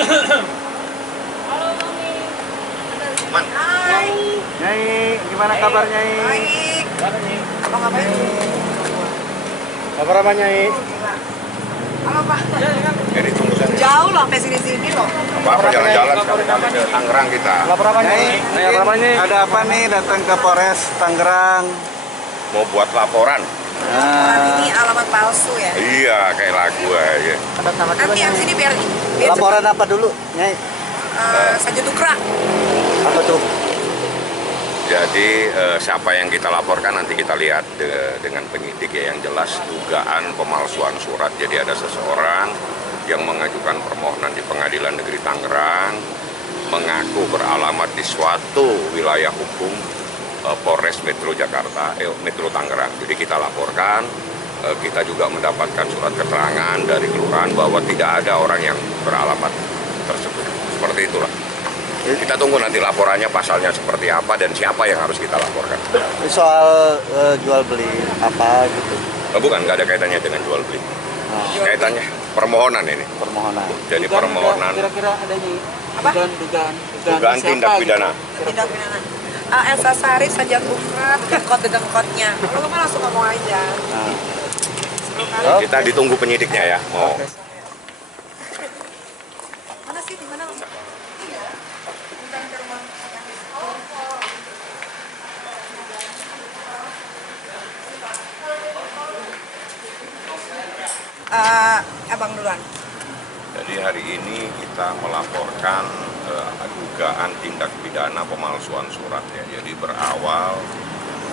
Halo Mami. Man. Hai. Nyai, gimana kabar Nyai? Baik. Apa ngapain? Kabar apa Nyai? Halo Pak. Jadi tunggu saja. Jauh loh sampai sini-sini loh. Apa jalan-jalan sekali-kali ke Tangerang kita. Lapor apa Nyai? Lapor apa Nyai? Ada apa nih datang ke Polres Tangerang? Mau buat laporan. Laporan ini alamat palsu ya. Iya, kayak lagu aja. Nanti yang sini biar Laporan apa dulu Nyai? saja tukra. Apa tuh? Jadi siapa yang kita laporkan nanti kita lihat dengan penyidik ya, yang jelas dugaan pemalsuan surat. Jadi ada seseorang yang mengajukan permohonan di Pengadilan Negeri Tangerang mengaku beralamat di suatu wilayah hukum Polres Metro Jakarta, Metro Tangerang. Jadi kita laporkan, kita juga mendapatkan surat keterangan dari kelurahan bahwa tidak ada orang yang beralamat tersebut. Seperti itulah. Kita tunggu nanti laporannya, pasalnya seperti apa dan siapa yang harus kita laporkan. Soal jual beli apa gitu? Bukan, nggak ada kaitannya dengan jual beli. Kaitannya permohonan ini. Permohonan. Jadi permohonan Kira-kira ada nih Apa? dugaan tindak pidana. Tindak pidana. Elsa Sari saja tukra dengan kodnya. Kalau mah langsung ngomong aja. Kita ditunggu penyidiknya ya. Oh. Mana sih di mana? Iya. Bukan ke rumah. Abang duluan. Jadi hari ini kita melaporkan dugaan tindak pidana pemalsuan surat ya. Jadi berawal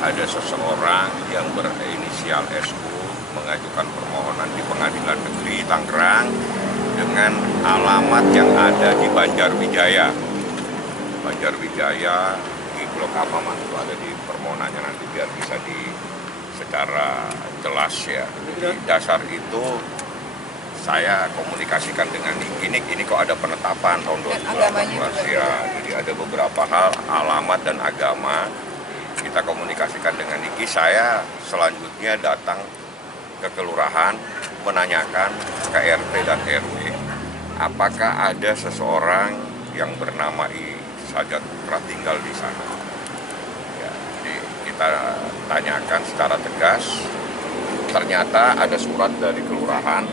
ada seseorang yang berinisial SU mengajukan permohonan di Pengadilan Negeri Tangerang dengan alamat yang ada di Banjarwijaya. Banjarwijaya di Blok apa Mas? Itu ada di permohonannya, nanti biar bisa secara jelas ya. Di dasar itu saya komunikasikan dengan ini kok ada penetapan tahun 2018 ya. Jadi ada beberapa hal, alamat dan agama. Kita komunikasikan dengan Niki. Saya selanjutnya datang ke kelurahan menanyakan ke RT dan RW apakah ada seseorang yang bernama Sajat Tukra tinggal di sana. Ya, jadi kita tanyakan secara tegas. Ternyata ada surat dari kelurahan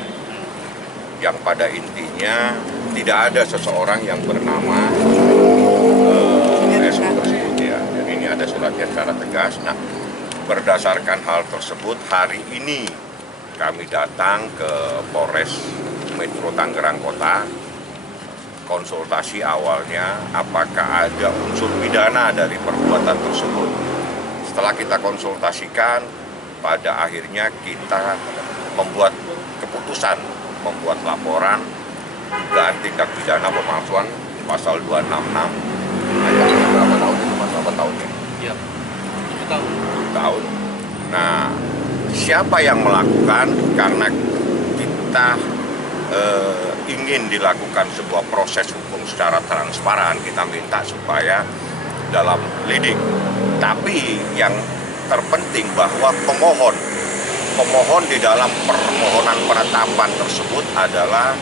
yang pada intinya tidak ada seseorang yang bernama SU tersebut ya. Jadi ini ada suratnya secara tegas. Nah, berdasarkan hal tersebut hari ini kami datang ke Polres Metro Tangerang Kota. Konsultasi awalnya apakah ada unsur pidana dari perbuatan tersebut. Setelah kita konsultasikan, pada akhirnya kita membuat keputusan, membuat laporan dugaan tindak pidana pemalsuan pasal 266. Ayat berapa tahun itu Mas? Berapa tahunnya? Iya, 7 tahun. 7 tahun. Nah, siapa yang melakukan? Karena kita ingin dilakukan sebuah proses hukum secara transparan, kita minta supaya dalam lidik. Tapi yang terpenting bahwa pemohon di dalam permohonan penetapan tersebut adalah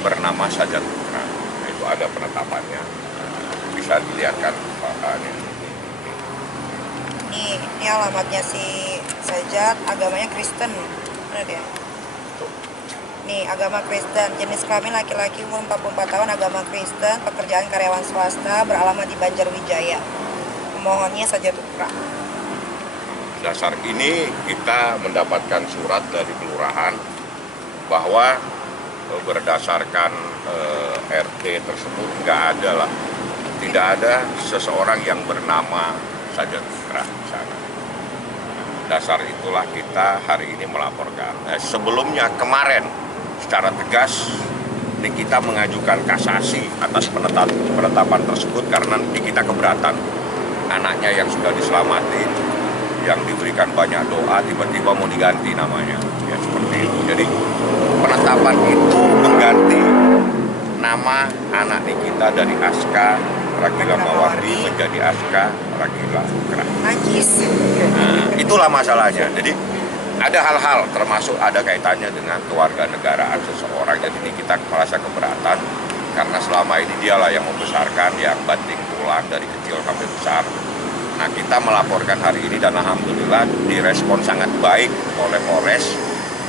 bernama Sajat Tukra. Itu ada penetapannya. Bisa dilihatkan Pak. Ini alamatnya si Sajat, agamanya Kristen. Mana dia? Nih, agama Kristen, jenis kelamin laki-laki, umur 44 tahun, agama Kristen, pekerjaan karyawan swasta, beralamat di Banjarwijaya. Pemohonnya Sajat Tukra. Dasar ini kita mendapatkan surat dari kelurahan bahwa berdasarkan RT tersebut tidak ada seseorang yang bernama Sajat Tukra di sana. Dasar itulah kita hari ini melaporkan. Sebelumnya kemarin secara tegas kita mengajukan kasasi atas penetapan tersebut karena kita keberatan. Anaknya yang sudah diselamatin, yang diberikan banyak doa, tiba-tiba mau diganti namanya, ya seperti itu. Jadi penetapan itu mengganti nama anak kita dari Aska Ragila Mawardi menjadi Aska Ragila Tukra. Najis. Nah, itulah masalahnya. Jadi ada hal-hal termasuk ada kaitannya dengan kewarganegaraan seseorang. Jadi ini kita merasa keberatan karena selama ini dialah yang membesarkan, yang banting tulang dari kecil sampai besar. Nah, kita melaporkan hari ini dan alhamdulillah direspon sangat baik oleh Polres,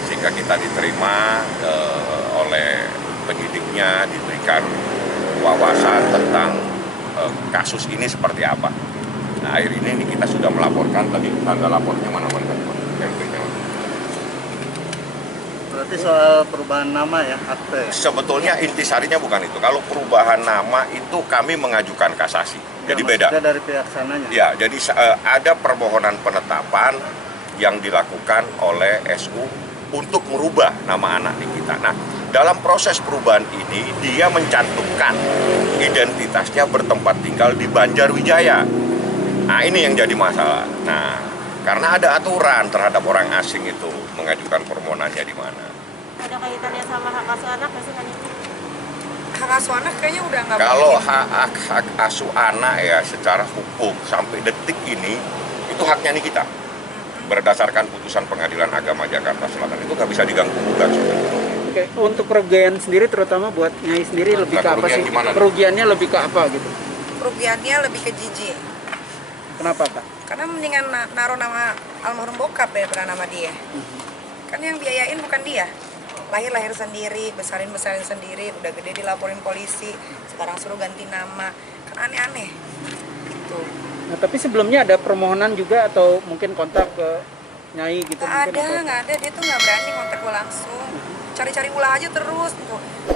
sehingga kita diterima oleh penyidiknya, diberikan wawasan tentang kasus ini seperti apa. Nah, akhir ini kita sudah melaporkan, tadi tanggal lapornya mana-mana. Berarti soal perubahan nama ya, akte. Sebetulnya intisarinya bukan itu. Kalau perubahan nama itu kami mengajukan kasasi. Jadi beda. Maksudnya dari pihak sananya. Ya, jadi ada permohonan penetapan yang dilakukan oleh SU untuk merubah nama anak kita. Nah, dalam proses perubahan ini dia mencantumkan identitasnya bertempat tinggal di Banjarwijaya. Nah, ini yang jadi masalah. Nah, karena ada aturan terhadap orang asing itu mengajukan permohonannya di mana. Ada kaitannya sama hak asuh anak nggak sih kan? Hak asuh anak kayaknya udah nggak Kalau mungkin. hak asuh anak ya secara hukum sampai detik ini itu haknya kita. Berdasarkan putusan Pengadilan Agama Jakarta Selatan itu nggak bisa diganggu-gugat. Oke, untuk kerugian sendiri terutama buat Nyai sendiri lebih ke apa kerugian sih? gimana? Kerugiannya lebih ke apa gitu? Kerugiannya lebih ke jijik. Kenapa, Kak? Karena mendingan naruh nama almarhum bokap daripada nama dia. Kan yang biayain bukan dia. Lahir sendiri, besarin sendiri, udah gede dilaporin polisi, sekarang suruh ganti nama. Kan aneh-aneh. Gitu. Nah, tapi sebelumnya ada permohonan juga atau mungkin kontak ke Nyai gitu? Nggak mungkin, ada, atau- nggak ada. Dia tuh nggak berani kontak gue langsung. Cari-cari ulah aja terus. Gitu.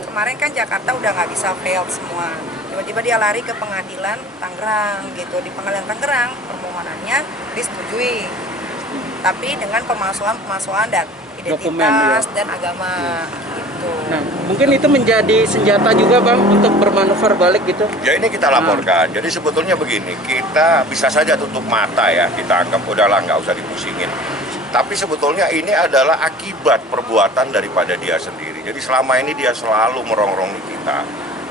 Kemarin kan Jakarta udah nggak bisa fail semua. Tiba-tiba dia lari ke pengadilan Tangerang gitu. Di pengadilan Tangerang permohonannya disetujui. Tapi dengan pemalsuan dan Dokumen, identitas ya. dan agama gitu. Nah, mungkin itu menjadi senjata juga Bang untuk bermanuver balik gitu. Ya ini kita laporkan. Jadi sebetulnya begini, kita bisa saja tutup mata ya, kita anggap udahlah nggak usah dipusingin. Tapi sebetulnya ini adalah akibat perbuatan daripada dia sendiri. Jadi selama ini dia selalu merongrongi kita.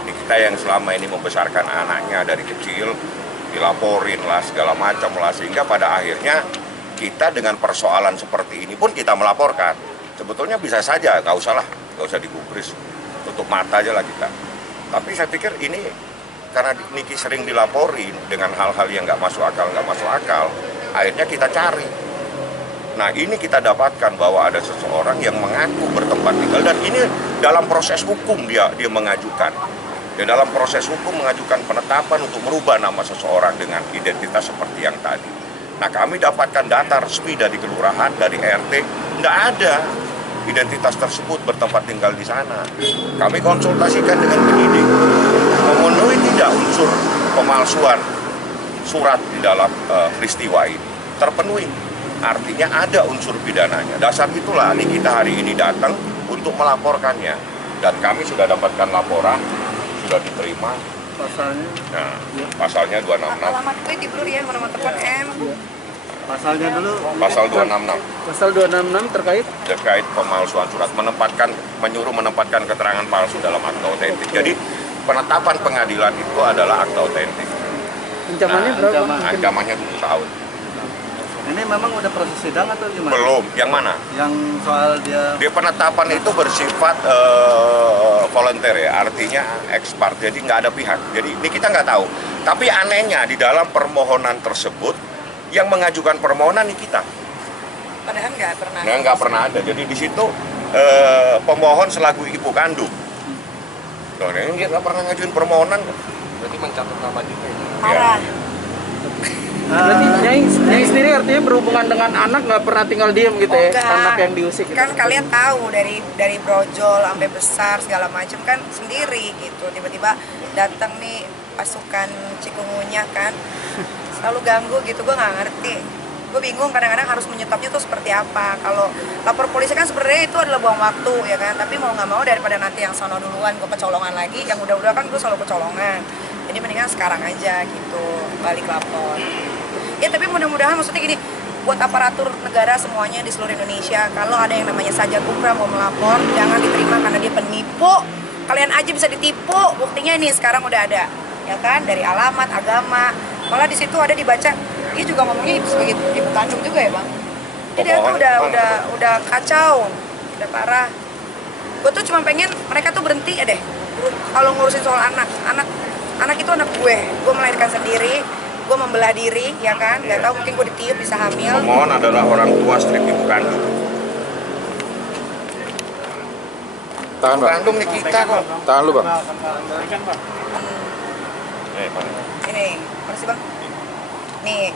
Ini kita yang selama ini membesarkan anaknya dari kecil, dilaporin lah segala macam lah, sehingga pada akhirnya kita dengan persoalan seperti ini pun kita melaporkan. Sebetulnya bisa saja, nggak usah digubris, tutup mata aja lah kita. Tapi saya pikir ini karena Niki sering dilaporin dengan hal-hal yang nggak masuk akal, akhirnya kita cari. Nah ini kita dapatkan bahwa ada seseorang yang mengaku bertempat tinggal dan ini dalam proses hukum dia mengajukan. Ya, dalam proses hukum mengajukan penetapan untuk merubah nama seseorang dengan identitas seperti yang tadi. Nah kami dapatkan data resmi dari kelurahan, dari RT, nggak ada identitas tersebut bertempat tinggal di sana. Kami konsultasikan dengan penyidik, memenuhi tidak unsur pemalsuan surat di dalam peristiwa ini, terpenuhi. Artinya ada unsur pidananya. Dasar itulah kita hari ini datang untuk melaporkannya. Dan kami sudah dapatkan laporan, sudah diterima. Pasalnya, Nah, pasalnya 266. Alamat gue di blur ya, nomor telepon M. pasalnya dulu. Pasal 266 Pasal 266 terkait pemalsuan surat, menyuruh menempatkan keterangan palsu dalam akta otentik. Jadi penetapan pengadilan itu adalah akta otentik. ancamannya Nah, berapa? ancaman. Mungkin Ancamannya 7 tahun. Ini memang udah proses sidang atau gimana? Belum. Yang mana? Yang soal dia Dia penetapan itu bersifat volunteer ya, artinya ex parte, jadi nggak ada pihak. Jadi ini kita nggak tahu. Tapi anehnya di dalam permohonan tersebut yang mengajukan permohonan ini kita. Padahal nggak pernah. Nah, nggak pernah ada. Jadi di situ pemohon selaku ibu kandung. Loh, ini dia nggak pernah ngajuin permohonan. berarti mencatat nama juga ya. Parah. Berarti Nyai sendiri artinya berhubungan dengan anak nggak pernah tinggal diem gitu ya? Enggak. Anak yang diusik gitu. Kan kalian tahu dari brojol sampai besar segala macam kan sendiri gitu. Tiba-tiba datang nih pasukan cikungunya kan selalu ganggu gitu, gue nggak ngerti. Gue bingung kadang-kadang harus menyetopnya tuh seperti apa. Kalau lapor polisi kan sebenarnya itu adalah buang waktu ya kan, tapi mau nggak mau daripada nanti yang sono duluan gue kecolongan lagi, yang udah-udah kan gue selalu kecolongan. Jadi mendingan sekarang aja gitu balik lapor. Ya tapi mudah-mudahan maksudnya gini, buat aparatur negara semuanya di seluruh Indonesia, kalau ada yang namanya Sajat Kupra mau melapor, jangan diterima karena dia penipu. Kalian aja bisa ditipu, buktinya ini sekarang udah ada, ya kan, dari alamat, agama. Malah di situ ada dibaca, dia juga ngomongnya sebagai ibu kandung juga ya bang. Jadi dia tuh udah kacau, udah parah. Gue tuh cuma pengen mereka tuh berhenti ya deh, kalau ngurusin soal anak itu anak gue melahirkan sendiri, gue membelah diri, ya kan, nggak tahu mungkin gue ditiup bisa hamil. Pemohon adalah orang tua strip ibu kandung. Tahan Ibu bang. kandung nih kita kok. Tahan lu bang. Pak. Ini, makasih bang. Nih,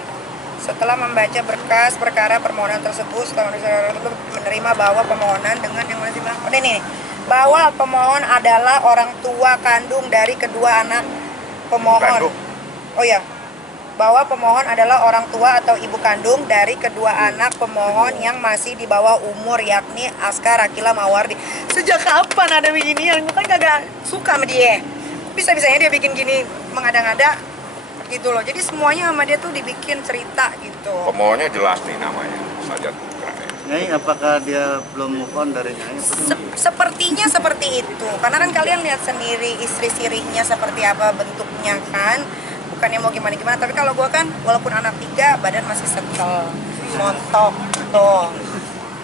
setelah membaca berkas perkara permohonan tersebut, setelah menerima bahwa permohonan dengan yang mana sih bang? Oh, ini, bahwa pemohon adalah orang tua kandung dari kedua anak pemohon. Kandung. Oh ya, bahwa pemohon adalah orang tua atau ibu kandung dari kedua anak pemohon yang masih di bawah umur, yakni Askar Akila Mawardi. Sejak kapan ada beginian? Gue kan kagak suka sama dia. Bisa-bisanya dia bikin gini mengada-ngada gitu loh. Jadi semuanya sama dia tuh dibikin cerita gitu. Pemohonnya jelas nih namanya, Sajat Putra. Nyai, apakah dia belum move on dari Nyai? Sepertinya seperti itu. Karena kan kalian lihat sendiri istri sirinya seperti apa bentuknya kan. Bukannya mau gimana-gimana, tapi kalau gue kan walaupun anak 3, badan masih setel, montok tuh,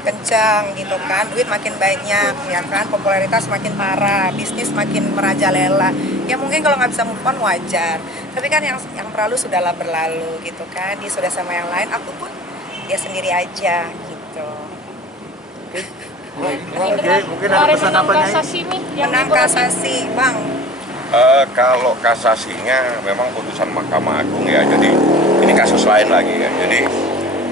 kencang gitu kan, duit makin banyak ya kan, popularitas makin parah, bisnis makin merajalela. Ya mungkin kalau nggak bisa move on wajar, tapi kan yang berlalu sudahlah berlalu gitu kan, dia sudah sama yang lain, aku pun dia sendiri aja gitu. Mungkin ada pesan apa Nyai? Menang kasasi bang. Kalau kasasinya memang putusan Mahkamah Agung ya, jadi ini kasus lain lagi ya. Jadi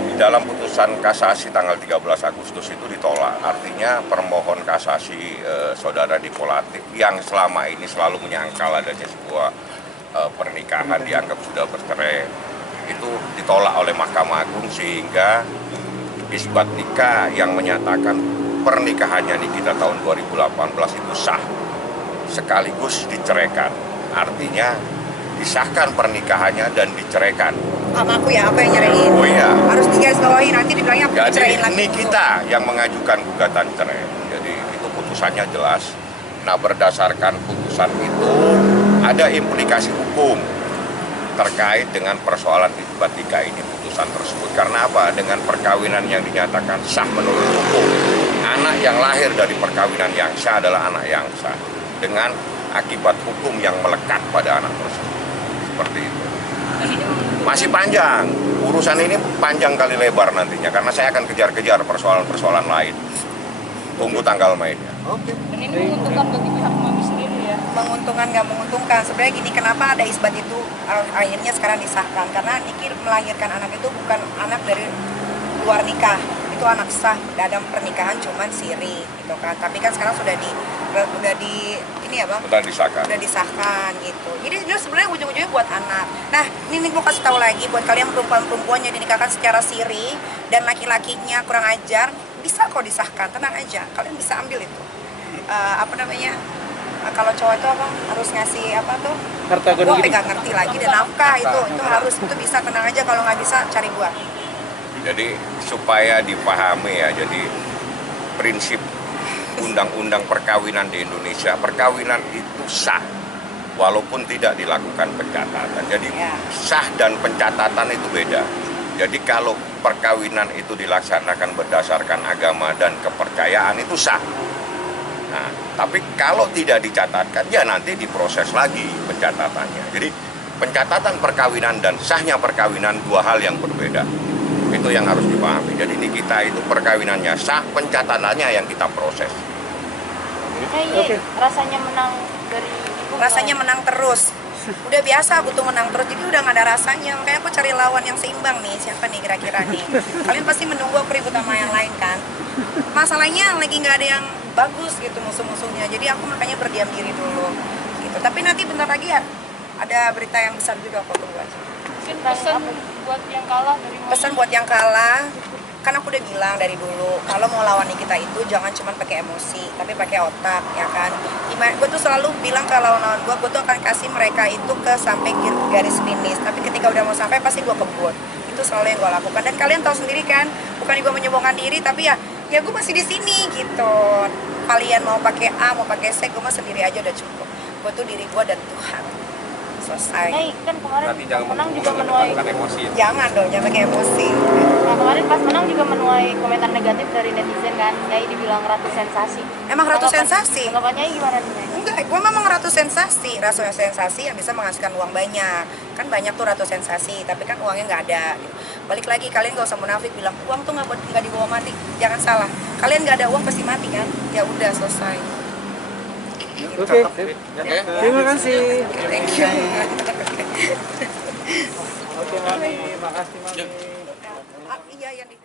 di dalam putusan kasasi tanggal 13 Agustus itu ditolak. Artinya permohon kasasi saudara Diko Latif yang selama ini selalu menyangkal adanya sebuah pernikahan dianggap sudah bercerai itu ditolak oleh Mahkamah Agung, sehingga isbat nikah yang menyatakan pernikahannya Nikita tahun 2018 itu sah sekaligus diceraikan. Artinya disahkan pernikahannya dan diceraikan. Sama aku ya, apa yang nyerahin? Oh iya. Harus digarisbawahi, nanti dibilangnya aku Jadi dicerain lagi. ini kita yang mengajukan gugatan cerai. Jadi itu putusannya jelas. Nah, berdasarkan putusan itu ada implikasi hukum terkait dengan persoalan isbat nikah ini, putusan tersebut. Karena apa? Dengan perkawinan yang dinyatakan sah menurut hukum, anak yang lahir dari perkawinan yang sah adalah anak yang sah, dengan akibat hukum yang melekat pada anak tersebut. Seperti itu. Masih panjang, urusan ini panjang kali lebar nantinya, karena saya akan kejar-kejar persoalan-persoalan lain. Tunggu tanggal mainnya. Dan ini menguntungkan bagi pihak mami sendiri ya. Menguntungkan nggak menguntungkan, sebenarnya gini, kenapa ada isbat itu akhirnya sekarang disahkan? Karena Niki melahirkan anak itu bukan anak dari luar nikah, itu anak sah dalam pernikahan, cuman siri gitu kan. Tapi kan sekarang sudah di ini ya bang, Sudah disahkan. udah disahkan gitu. Jadi sebenarnya ujung-ujungnya buat anak. Nah, ini gue kasih tahu lagi buat kalian perempuan-perempuan yang dinikahkan secara siri dan laki-lakinya kurang ajar, bisa kok disahkan, tenang aja, kalian bisa ambil itu. Apa namanya? Kalau cowok itu apa harus ngasih apa tuh? Harta Gue gondong gini. nggak ngerti lagi, dan nafkah itu harus, itu bisa, tenang aja, kalau nggak bisa cari gua. Jadi supaya dipahami ya, jadi prinsip undang-undang perkawinan di Indonesia, perkawinan itu sah walaupun tidak dilakukan pencatatan. Jadi Ya. sah dan pencatatan itu beda. Jadi kalau perkawinan itu dilaksanakan berdasarkan agama dan kepercayaan itu sah. Nah, tapi kalau tidak dicatatkan ya nanti diproses lagi pencatatannya. Jadi pencatatan perkawinan dan sahnya perkawinan dua hal yang berbeda. Itu yang harus dipahami. Jadi ini kita itu perkawinannya sah, pencatatannya yang kita proses. Ini rasanya menang dari ibu. Rasanya menang terus. Udah biasa aku tuh menang terus, jadi udah gak ada rasanya. Makanya aku cari lawan yang seimbang nih. Siapa nih kira-kira nih? Kalian pasti menunggu aku ribut sama yang lain kan? Masalahnya lagi nggak ada yang bagus gitu musuh-musuhnya. Jadi aku makanya berdiam diri dulu gitu. Tapi nanti bentar lagi ya ada berita yang besar juga kok, tunggu aja. Mungkin pesan buat yang kalah dari mami. Pesan buat yang kalah, kan aku udah bilang dari dulu, kalau mau lawan kita itu jangan cuma pakai emosi, tapi pakai otak, ya kan. Gue tuh selalu bilang ke lawan-lawan gue tuh akan kasih mereka itu ke sampai garis finish, tapi ketika udah mau sampai pasti gue kebut. Itu selalu yang gue lakukan, dan kalian tahu sendiri kan, bukan gue menyombongkan diri, tapi ya gue masih di sini gitu. Kalian mau pakai A, mau pakai C, gue mah sendiri aja udah cukup. Gue tuh diri gue dan Tuhan. Selesai. Nyai, kan kemarin menang juga menuai Jangan dong, jangan pakai emosi. Nah, kemarin pas menang juga menuai komentar negatif dari netizen kan. Nyai dibilang ratu sensasi. Emang ratu sensasi? Tanggapannya gimana nih, Nyai? Enggak, gue memang ratu sensasi. Ratu sensasi yang bisa menghasilkan uang banyak. Kan banyak tuh ratu sensasi, tapi kan uangnya nggak ada. Balik lagi, kalian gak usah munafik bilang uang tuh nggak dibawa mati. Jangan salah. Kalian nggak ada uang pasti mati kan? Ya udah selesai. Oke. Terima kasih. Thank you. Oke, Mami. Makasih, Mami. Iya yang di